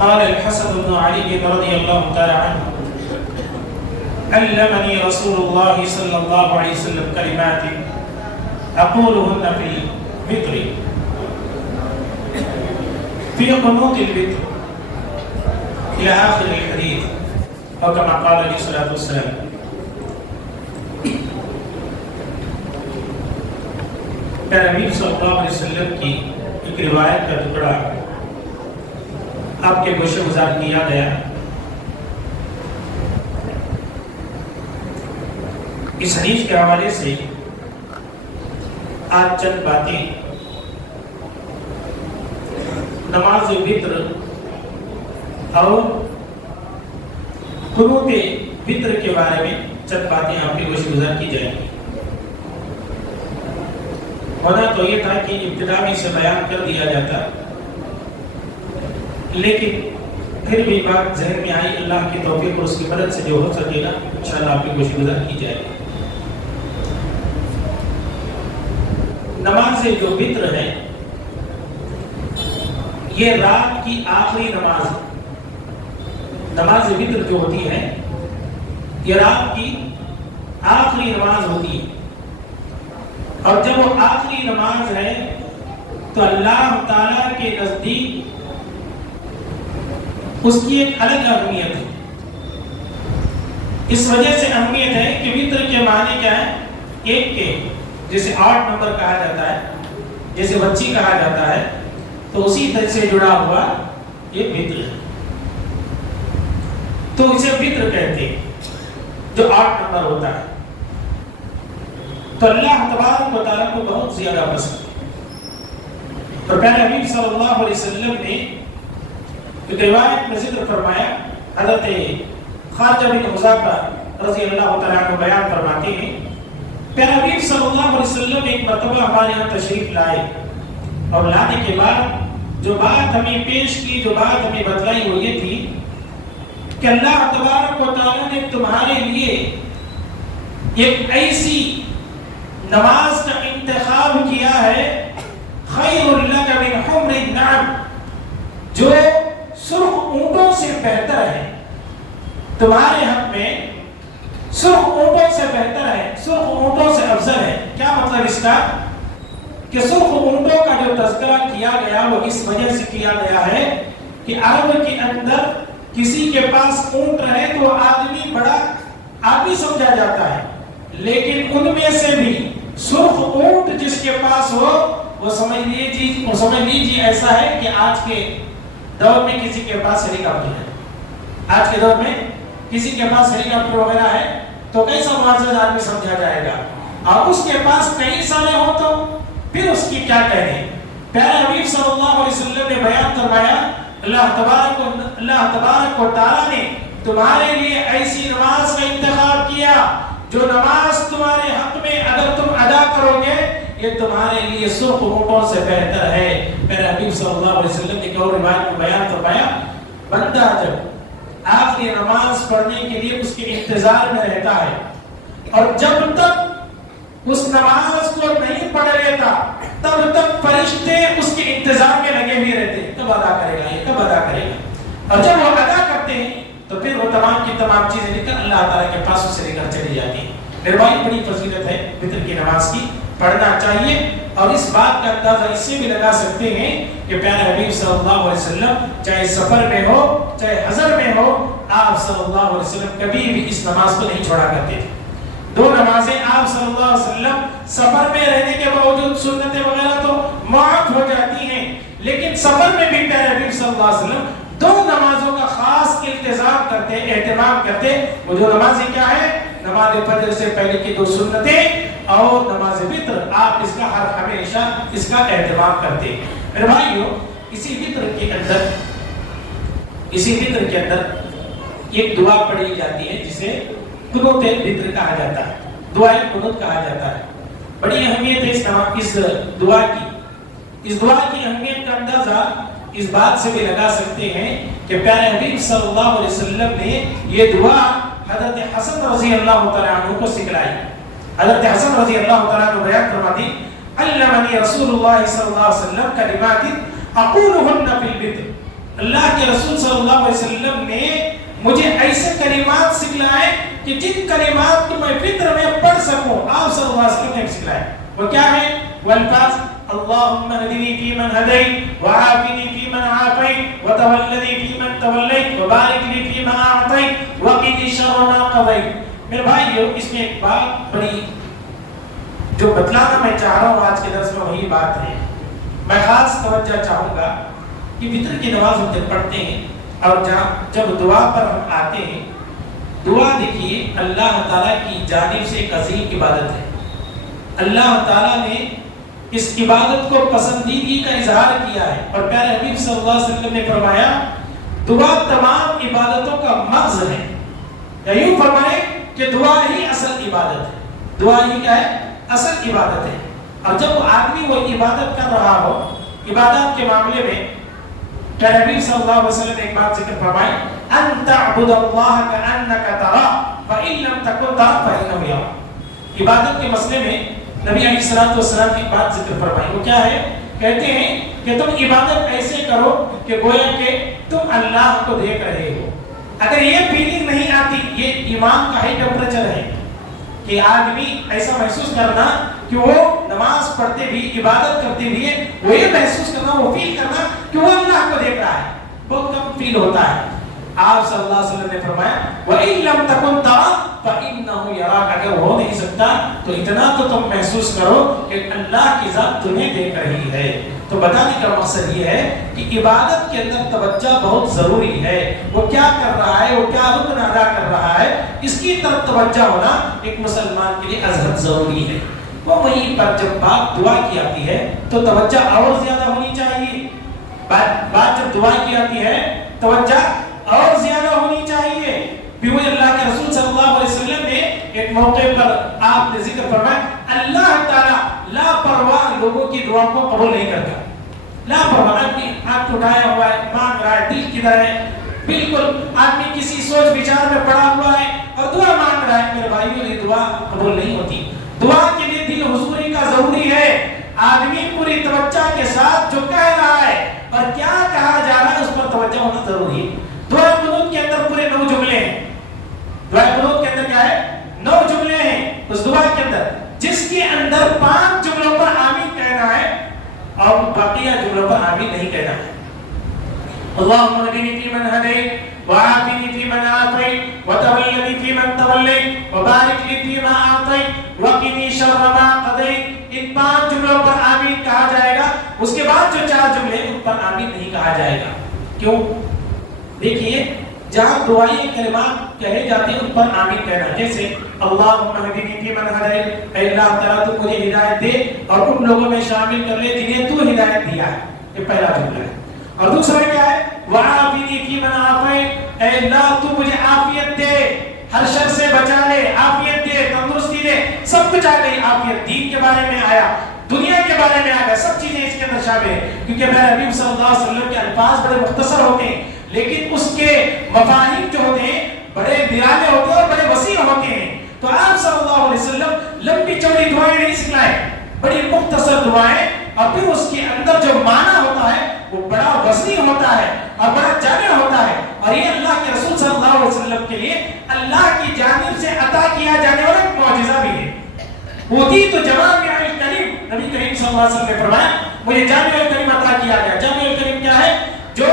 قال الحسن بن علي رضي الله تعالى عنه علمني رسول الله صلى الله عليه وسلم كلمات أقولهن في الفطر في قنوت الفطر إلى آخر الحديث أو كما قال عليه الصلاة والسلام. نبی صلی اللہ علیہ وسلم کی ایک روایت کا ٹکڑا آپ کے گوش گزار کیا گیا. اس حدیث کے حوالے سے آج چند باتیں نماز وتر اور قنوت وتر کے بارے میں چند باتیں آپ کے گوش گزار کی جائیں گی. ہونا تو یہ تھا کہ ابتدا میں سے بیان کر دیا جاتا، لیکن پھر بھی بات ذہن میں آئی، اللہ کی توفیق اور اس کی مدد سے جو ہو سکے گا انشاءاللہ آپ کی گوش گزار کی جائے گی. نماز جو وتر ہے یہ رات کی آخری نماز ہے. نماز وتر جو ہوتی ہے یہ رات کی آخری نماز ہوتی ہے، اور جب وہ آخری نماز ہے تو اللہ تعالیٰ کے نزدیک اس کی ایک الگ اہمیت ہے. اس وجہ سے اہمیت ہے کہ وتر کے معنی کیا ہے؟ ایک کے، جیسے 8 نمبر کہا جاتا ہے، جیسے بچی کہا جاتا ہے، تو اسی طرح سے جڑا ہوا یہ وتر ہے. تو اسے وتر کہتے ہیں جو 8 نمبر ہوتا ہے. تو اللہ تبارک و تعالیٰ کو بہت زیادہ پسند ہے. اور پیارے حبیب صلی اللہ علیہ وسلم نے ایک روایت میں ذکر فرمایا، حضرت خارجہ بن حذافہ رضی اللہ تعالیٰ عنہ بیان فرماتے ہیں، پیارے حبیب صلی اللہ علیہ وسلم ایک مرتبہ ہمارے یہاں تشریف لائے، اور لانے کے بعد جو بات ہمیں پیش کی، جو بات ہمیں بتلائی وہ یہ تھی کہ اللہ تبارک و تعالیٰ نے تمہارے لیے ایک ایسی نماز کا انتخاب کیا ہے، خیر لک من حمر النعم، جو سرخ اونٹوں سے بہتر ہے. تمہارے حق میں سرخ اونٹوں سے بہتر ہے، سرخ اونٹوں سے افضل ہے. کیا مطلب اس کا؟ کہ سرخ اونٹوں کا جو تذکرہ کیا گیا وہ اس وجہ سے کیا گیا ہے کہ عرب کے اندر کسی کے پاس اونٹ رہے تو وہ آدمی بڑا آدمی سمجھا جاتا ہے، لیکن ان میں سے بھی سرخ اونٹ جس کے پاس ہو وہ سمجھ لیجیے ایسا ہے کہ آج کے دور میں کسی کے پاس ہیلی کاپٹر ہے. آج کے دور میں کسی کے پاس ہیلی کاپٹر وغیرہ ہے تو کیسا معزز آدمی سمجھا جائے گا، اور اس کے پاس کئی سارے ہو تو پھر اس کی کیا کہنے. پیارے حبیب صلی اللہ علیہ وسلم نے بیان فرمایا، اللہ تبارک و تعالیٰ نے تمہارے لیے ایسی نماز کا انتخاب کیا جو نماز تمہارے حق میں اگر تم ادا کرو گے یہ تمہارے لیے سرخ اونٹوں سے بہتر ہے. میرے حبیب صلی اللہ علیہ وسلم نے ایک اور روایت میں بیان فرمایا، بندہ جب آخری نماز پڑھنے کے لیے اس کے انتظار میں رہتا ہے اور جب تک اس نماز کو نہیں پڑھ لیتا تب تک فرشتے اس کے انتظار میں لگے ہوئے رہتے ہیں، کب ادا کرے گا یہ، کب ادا کرے گا. اور جب وہ ادا کرتے ہیں تو پھر وہ تمام کی تمام چیزیں نکل اللہ تعالیٰ کے پاس اسے لے کر چلی جاتی ہیں. میرے بھائی بڑی فضیلت ہے وتر کی نماز کی، پڑھنا چاہیے. اور اس بات کا اندازہ اس سے بھی لگا سکتے ہیں کہ پیارے حبیب صلی اللہ علیہ وسلم چاہے سفر میں ہو چاہے حضر میں ہو، آپ صلی اللہ علیہ وسلم کبھی بھی اس نماز کو نہیں چھوڑا کرتے تھے. 2 نمازیں آپ صلی اللہ علیہ وسلم سفر میں رہنے کے باوجود سنتیں وغیرہ تو معاف ہو جاتی ہیں، لیکن سفر میں بھی پیارے حبیب صلی اللہ علیہ وسلم 2 نمازوں کا خاص التزام کرتے، اہتمام کرتے. وہ جو نمازیں کیا ہے؟ نماز فجر سے پہلے کی 2 سنتیں اور نماز وتر، آپ اس کا ہمیشہ اس کا اہتمام کرتے. میرے بھائیو، اسی وتر کے اندر ایک دعا پڑھی جاتی ہے جسے قنوت وتر کہا جاتا ہے، دعائے قنوت کہا جاتا ہے. بڑی اہمیت ہے اس دعا کی. اس دعا کی اہمیت کا اندازہ اس بات سے بھی لگا سکتے ہیں کہ پیارے حبیب صلی اللہ علیہ وسلم نے یہ دعا حضرت حسن رضی اللہ تعالیٰ عنہ کو سکھلائی. حضرت حسن رضی اللہ تعالیٰ عنہ بیان فرماتے ہیں، علمنی رسول اللہ صلی اللہ علیہ وسلم کلمات اقولهن فی الوتر اللہ کے رسول صلی اللہ علیہ وسلم نے مجھے ایسے کلمات سکھلائے کہ جن کلمات کو میں فطر میں پڑھ سکوں، آپ صلی اللہ علیہ وسلم نے سکھلائے۔ وہ کیا ہے؟ وہ الفاظ اللہم اہدنی فیمن ہدیت وعافنی فیمن عافیت وتولنی فیمن تولیت وبارک لی فیما اعطیت وقنی شر ما قضیت۔ میرے بھائیو، اس میں ایک بات بڑی جو بتلانا میں چاہ رہا ہوں آج کے درس میں وہی بات ہے۔ میں خاص توجہ چاہوں گا کہ فطر کی نماز ہم جب پڑھتے ہیں اور جب دعا پر ہم آتے ہیں، دعا دیکھیے اللہ تعالیٰ کی جانب سے ایک عظیم عبادت ہے۔ اللہ تعالیٰ نے اس عبادت کو پسندیدگی کا اظہار کیا ہے، اور پیارے حبیب صلی اللہ علیہ وسلم نے فرمایا دعا تمام عبادتوں کا مغز ہے، یا یوں فرمائے کہ دعا ہی اصل عبادت ہے۔ دعا ہی کیا ہے؟ اصل عبادت ہے۔ اور جب وہ آدمی وہ عبادت کر رہا ہو، عبادت کے معاملے میں پیارے حبیب صلی اللہ علیہ وسلم نے ایک بات ذکر فرمائی، ان تعبد اللہ کانک تراہ فان لم تکن تراہ فانہ یراک۔ عبادت کے مسئلے میں نبی علیہ الصلوۃ والسلام کی بات ذکر فرمائی، وہ کیا ہے؟ کہتے ہیں کہ تم عبادت ایسے کرو کہ گویا کہ تم اللہ کو دیکھ رہے ہو۔ اگر یہ فیلنگ نہیں آتی، یہ ایمان کا ہی ٹیمپریچر ہے کہ آدمی ایسا محسوس کرنا کہ وہ نماز پڑھتے بھی، عبادت کرتے بھی، وہ یہ محسوس کرنا، وہ فیل کرنا کہ وہ اللہ کو دیکھ رہا ہے، بہت کم فیل ہوتا ہے۔ آپ صلی اللہ علیہ وسلم نے فرمایا وَإِن لَمْ تَكُنْ تَرَاهُ فَإِنَّهُ يَرَاكَ۔ اگر ہو نہیں سکتا تو اتنا تو تم محسوس کرو کہ اللہ کی ذات تمہیں دیکھ رہی ہے۔ تو بتانے کا مقصد یہ ہے کہ عبادت کے اندر توجہ بہت ضروری ہے۔ وہ کیا کر رہا ہے، وہ کیا رکن ادا کر رہا ہے، اس کی طرف توجہ ہونا ایک مسلمان کے لیے ازحد ضروری ہے۔ وہ وہیں پر جب بات دعا کی آتی ہے تو توجہ اور زیادہ ہونی چاہیے۔ بات جب دعا کی آتی ہے توجہ اور زیادہ ہونی چاہیے۔ بھی اللہ کے رسول صلی اللہ علیہ وسلم نے ایک موقع پر آپ نے ذکر فرمایا اللہ تعالیٰ لاپرواہ لوگوں کی دعا کو قبول نہیں کرتا۔ لاپرواہ آدمی ہاتھ اٹھایا ہوا ہے، مانگ رہا ہے، دل کدھر ہے، بالکل آدمی کسی سوچ وچار میں پڑا ہوا ہے اور دعا مانگ رہا ہے، میرے بھائیوں یہ دعا قبول نہیں ہوتی۔ دعا کے لیے دل حضوری کا ضروری ہے۔ آدمی پوری توجہ کے ساتھ جو کہہ رہا ہے اور کیا کہا جا رہا ہے اس پر توجہ ہونا ضروری ہے۔ دعا قنوت کے اندر پورے 9 جملے ہیں۔ دعا قنوت کے اندر کیا ہے؟ 9 جملے ہیں اس دعا کے اندر، جس کے اندر 5 جملوں پر آمین کہنا ہے اور بقیہ جملوں پر آمین نہیں کہنا ہے۔ اللہم اہدنی فیمن ہدیت وعافنی فیمن عافیت وتولنی فیمن تولیت وبارک لی فیما اعطیت وقنی شر ما قضیت۔ ان 5 جملوں پر آمین کہا جائے گا، اس کے بعد جو 4 جملے ان پر آمین نہیں کہا جائے گا۔ کیوں؟ دیکھیے جہاں دعائی کلمات کہے جاتے ہیں ان پر آمین کہنا، جیسے اللہم اہدنی فیمن ہدیت، اے اللہ تعالیٰ تو مجھے ہدایت دے اور ان لوگوں میں شامل کر لے جنہیں تو ہدایت دیا ہے، یہ پہلا جملہ ہے۔ اور دوسرا کیا ہے؟ وعافنی فیمن عافیت، اے اللہ تو مجھے عافیت دے، ہر شر سے بچا لے، عافیت دے، تندرستی دے، سب کچھ آ گئی عافیت، دین کے بارے میں آیا، دنیا کے بارے میں آ گیا، سب چیزیں اس کے اندر شامل ہیں، کیونکہ میرے حبیب صلی اللہ علیہ وسلم کے الفاظ بڑے مختصر ہوتے ہیں لیکن اس کے مفاہیم جو ہوتے ہیں بڑے نرانے ہوتے ہیں اور بڑے وسیع ہوتے ہیں۔ تو آپ صلی اللہ علیہ وسلم لمبی چوڑی دعائیں نہیں سکھلائے، بڑی مختصر دعائیں، اور پھر اس کے اندر جو معنی ہوتا ہے وہ بڑا وسیع ہوتا ہے اور بڑا جامع ہوتا ہے، اور یہ اللہ کے رسول صلی اللہ علیہ وسلم کے لیے اللہ کی جانب سے عطا کیا جانے والا ایک معجزہ بھی ہے۔ اوتیت جوامع الکلم، نبی کریم صلی اللہ علیہ وسلم نے فرمایا مجھے جامع الکلم عطا کیا گیا۔ جامع الکلم کیا ہے؟ جو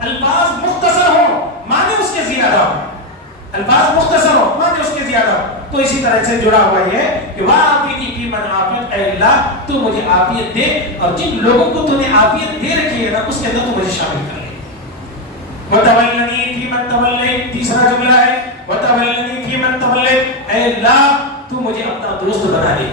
الفاظ مختصر ہوں معنی اس کے زیادہ ہوں، الفاظ مختصر ہوں معنی اس کے زیادہ ہوں۔ تو اسی طرح سے جڑا ہوا یہ ہے کہ وَعَافِنِي فِيمَنْ عَافَيْتَ، اے اللہ تو مجھے عافیت دے اور جن لوگوں کو تو نے عافیت دے رکھی ہے نا اس کے اندر تو مجھے شامل کر لے۔ وَتَوَلَّنِي فِيمَنْ تَوَلَّيْتَ، تیسرا جملہ ہے وَتَوَلَّنِي فِيمَنْ تَوَلَّيْتَ، اے اللہ تو مجھے اپنا دوست بنا دے،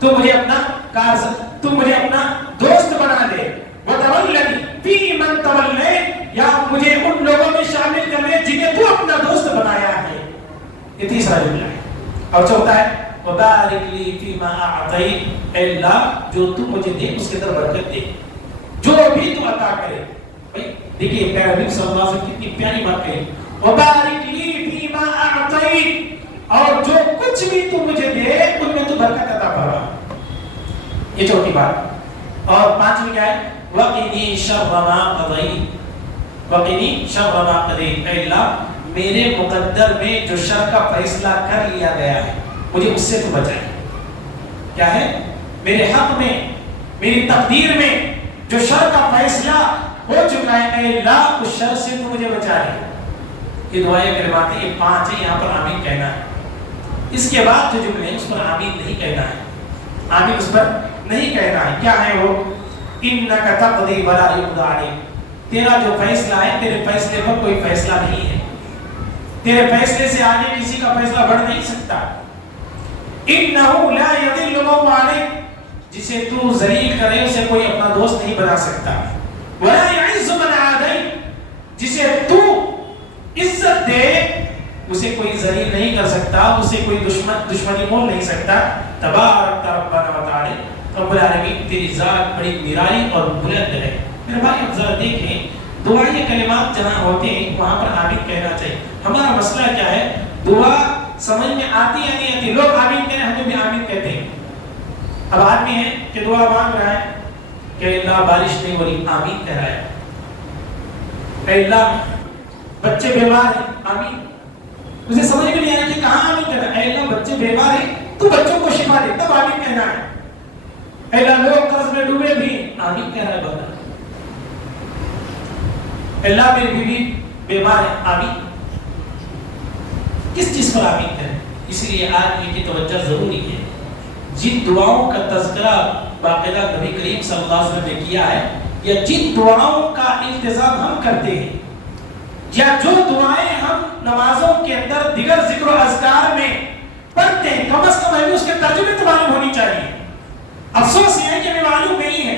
تو مجھے اپنا کارساز، تو مجھے اپنا دوست بنا دے۔ وَتَوَلَّنِي فِيمَنْ تَوَلَّيْتَ، یا مجھے ان لوگوں میں شامل کر لے جنہیں تو اپنا دوست بنایا ہے۔ یہ تیسرا جملہ ہے۔ اور چوتھا ہے وَبَارِكْ لِي فِي مَا أَعْطَيْتَ، اے اللہ جو تو مجھے دے اس کے اندر برکت دے، جو بھی تو عطا کرے۔ بھائی دیکھیے پیارے نبی صلی اللہ علیہ وسلم کتنی پیاری بات کہی، وَبَارِكْ لِي فِي مَا أَعْطَيْتَ، اور جو کچھ بھی تو مجھے دے ان میں تو برکت عطا فرما۔ یہ چوتھی بات۔ اور پانچویں کیا ہے؟ وَقِنِي شَرَّ مَا قَضَيْتَ، وقنی شر ما قضیت، اے اللہ میرے مقدر میں جو شر کا فیصلہ کر لیا گیا ہے مجھے اس سے تو بچائے. کیا ہے؟ میرے حق میں، میری تقدیر میں جو شر کا فیصلہ ہو چکا ہے، اے اللہ اس شر سے تو مجھے بچا لے. یہ دعائیں کلمات ہیں، یہ 5 ہیں، یہاں پر آمین کہنا ہے. اس کے بعد جو جملے ہیں اس پر آمین نہیں کہنا ہے، آمین اس پر نہیں کہنا ہے. کیا ہے وہ؟ انک تقضی ولا یقضی علیک، تیرا جو فیصلہ ہے تیرے فیصلے پر کوئی فیصلہ نہیں ہے، تیرے فیصلے سے آگے کسی کا فیصلہ بڑھ نہیں سکتا. انہ لا یضل من والک، جسے تو ذلیل کرے اسے کوئی اپنا دوست نہیں بنا سکتا. ولا یعز من عادیت، جسے تو عزت دے اسے کوئی ذلیل نہیں کر سکتا، اسے کوئی دشمنی مول نہیں سکتا. تبارک ربنا و تعالی، رب العالمین تیری ذات بڑی نرالی اور بلند ہے. میرے بھائی اب ذرا دیکھیں دعائیں کلمات جہاں ہوتے ہیں وہاں پر آمین کہنا چاہیے. ہمارا مسئلہ کیا ہے؟ دعا سمجھ میں آتی یا نہیں آتی؟ لوگ آمین کہتے ہیں، ہمیں بھی آمین کہتے ہیں. اب آدمی ہے کہ دعا مانگ رہا ہے کہ اللہ بارش نہیں ہو رہی، آمین کہہ رہا ہے. اے اللہ بچے بیمار ہیں، آمین. اسے سمجھ میں نہیں آ رہا کہ کہاں آمین کہہ رہا ہے. اے اللہ بچے بیمار ہیں تو بچوں کو شفا دے، تب آمین کہنا ہے. اے اللہ لوگ قرض میں ڈوبے بھی، آمین کہہ رہا ہے بندہ. اللہ میری بیوی بیمار ہے، آمین. کس چیز پر آمین کریں؟ اس لیے آدمی کی توجہ ضروری ہے. جن دعاؤں کا تذکرہ باقاعدہ نبی کریم صلی اللہ علیہ وسلم نے کیا ہے، یا جن دعاؤں کا التزام ہم کرتے ہیں، یا جو دعائیں ہم نمازوں کے اندر دیگر ذکر و اذکار میں پڑھتے ہیں، کم از کم ہمیں اس کے ترجمے تو معلوم ہونی چاہیے. افسوس یہ ہے کہ ہمیں معلوم نہیں ہے.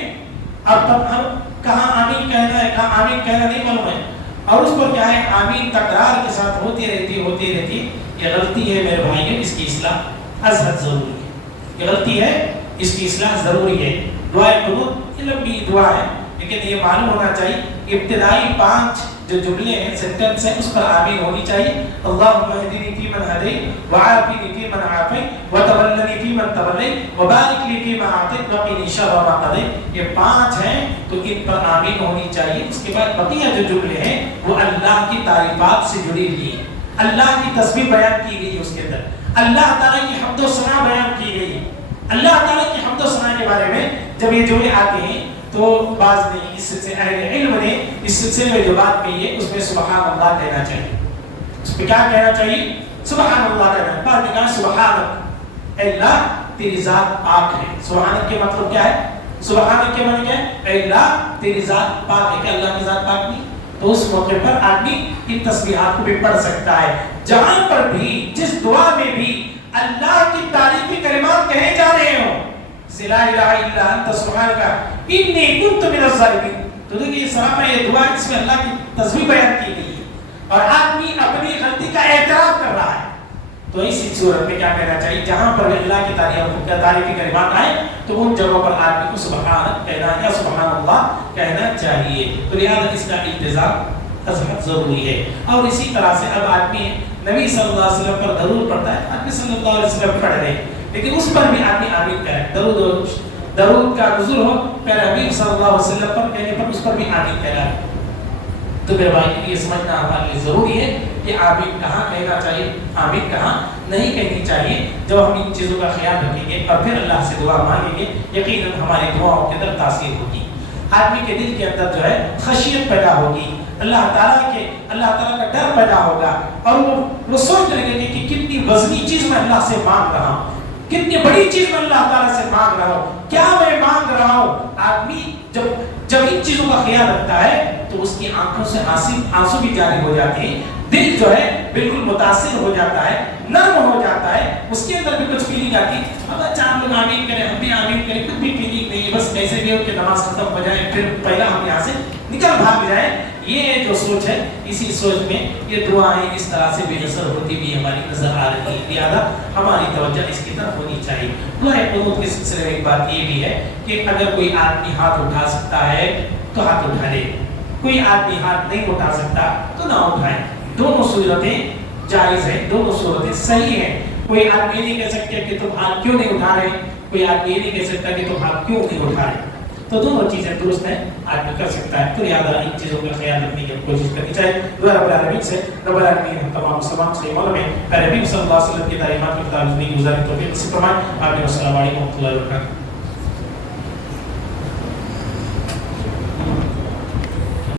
اب تک ہم کہاں آمین کہنا ہے کہاں آمین کہنا نہیں معلوم ہے، اور اس پر کیا ہے آمین تکرار کے ساتھ ہوتی رہتی. یہ غلطی ہے میرے بھائیوں، اس کی اصلاح از حد ضروری ہے. یہ غلطی ہے، اس کی اصلاح ضروری ہے. دعائے قنوت یہ لمبی دعا ہے، لیکن یہ معلوم ہونا چاہیے ابتدائی 5 جو جملے ہیں، سینٹنس ہیں، اس پر آمین ہونی چاہیے. اللہم اہدنی فیمن ہدیت وعافنی فیمن عافیت وتولنی فیمن تولیت وبارک لی فیما اعطیت وقنی شر ما قضیت. یہ 5 ہیں تو ان پر آمین ہونی چاہیے. اس کے بعد بقیہ جو جملے ہیں وہ اللہ کی تعریفات سے جڑی ہوئی ہیں، اللہ کی تسبیح بیان کی گئی ہے، اس کے اندر اللہ تعالیٰ کی حمد و ثنا بیان کی گئی ہے. اللہ تعالیٰ کی حمد و ثنا کے بارے میں جب یہ جملے آتے ہیں تو بعض نے اس سلسلے اہل علم نے اس سلسلے میں جو بات کہی ہے اس میں سبحان اللہ کہنا چاہیے. اس میں کیا کہنا چاہیے؟ سبحان اللہ کہنا. بعد نے کہا سبحانک، اے اللہ تیری ذات پاک ہے. سبحانک کے مطلب کیا ہے؟ سبحانک کے معنی کیا ہے؟ اے اللہ تیری ذات پاک ہے. کہ اللہ کی ذات پاک نہیں؟ تو اس موقع پر آدمی ان تسبیحات کو بھی پڑھ سکتا ہے. جہاں پر بھی جس دعا میں بھی اللہ کی تعریفی کلمات کہے جا رہے ہوں، لا الہ الا انت سبحانک انی کنت من الظالمین، تو دیکھیے سراپا یہ دعا اس میں اللہ کی تسبیح بیان کی گئی ہے اور آدمی اپنی غلطی کا اعتراف کر رہا ہے. تو اسی صورت میں کیا کہنا چاہیے؟ جہاں پر اللہ کی تعریفی کلمات آئے تو ان جگہوں پر آدمی کو سبحان کہنا یا سبحان اللہ کہنا چاہیے. تو لہذا اس کا التزام ازحد ضروری ہے. اور اسی طرح سے اب آدمی نبی صلی اللہ علیہ وسلم پر درود پڑھتا ہے، آدمی صلی اللہ علیہ وسلم پڑھ رہے ہیں لیکن اس پر بھی آدمی آمین کرے. درود کا نزول ہو پھر حبیب صلی اللہ علیہ وسلم پر کہنے پر اس پر بھی آمین کہنا ہے. تو میرے بھائی یہ سمجھنا ہمارے لیے ضروری ہے کہ آمین کہاں کہنا چاہیے، آمین کہاں نہیں کہنی چاہیے. جب ہم ان چیزوں کا خیال رکھیں گے اور پھر اللہ سے دعا مانگیں گے، یقیناً ہماری دعاؤں کے اندر تاثیر ہوگی. آدمی کے دل کے اندر جو ہے خشیت پیدا ہوگی، اللہ تعالیٰ کا ڈر پیدا ہوگا اور وہ سوچ لگے گے کہ کتنی وزنی چیز میں اللہ سے مانگ رہا ہوں، کتنی بڑی چیز میں اللہ تعالیٰ سے مانگ رہا ہوں، کیا میں مانگ رہا ہوں. آدمی جب ان چیزوں کا خیال رکھتا ہے تو اس کی آنکھوں سے آنسو بھی جاری ہو جاتے ہیں، دل جو ہے بالکل متاثر ہو جاتا ہے، نرم ہو جاتا ہے، اس کے اندر بھی کچھ فیلنگ آتی ہے. اب 4 لوگ آمین کریں، ہم بھی آمین کریں، کچھ بھی فیلنگ نہیں ہے، بس کیسے بھی ہو کہ نماز ختم ہو جائے پھر پہلا ہم یہاں سے نکل بھاگ جائیں. یہ جو سوچ ہے، اسی سوچ میں یہ دعائیں اس طرح سے بے اثر ہوتی بھی ہماری نظر آ رہی ہے. لہٰذا ہماری توجہ اس کی طرف ہونی چاہیے. دعائے قنوت کے سلسلے میں ایک بات یہ بھی ہے کہ اگر کوئی آدمی ہاتھ اٹھا سکتا ہے تو ہاتھ اٹھا لے، کوئی آدمی ہاتھ نہیں اٹھا سکتا تو نہ اٹھائے. دونوں صورتیں جائز ہیں، دونوں صورتیں صحیح ہیں. کوئی آدمی نہیں کہہ سکتا کہ تم ہاتھ کیوں نہیں اٹھا رہے، کوئی آدمی نہیں کہہ سکتا کہ تم ہاتھ کیوں نہیں اٹھا رہے. تو دونوں چیزیں درست ہیں، آدمی کر سکتا ہے. تو لہٰذا ان چیزوں کا خیال رکھنے کی کوشش کرنی چاہیے. دعا رب العالمین سے، رب العالمین ہم تمام مسلمان سے عمل میں پیارے نبی صلی اللہ علیہ وسلم کی تعلیمات کی مطابق زندگی گزارنے کی توفیق نصیب فرمائے. آمین. السلام علیکم و رحمۃ اللہ وبرکاتہ.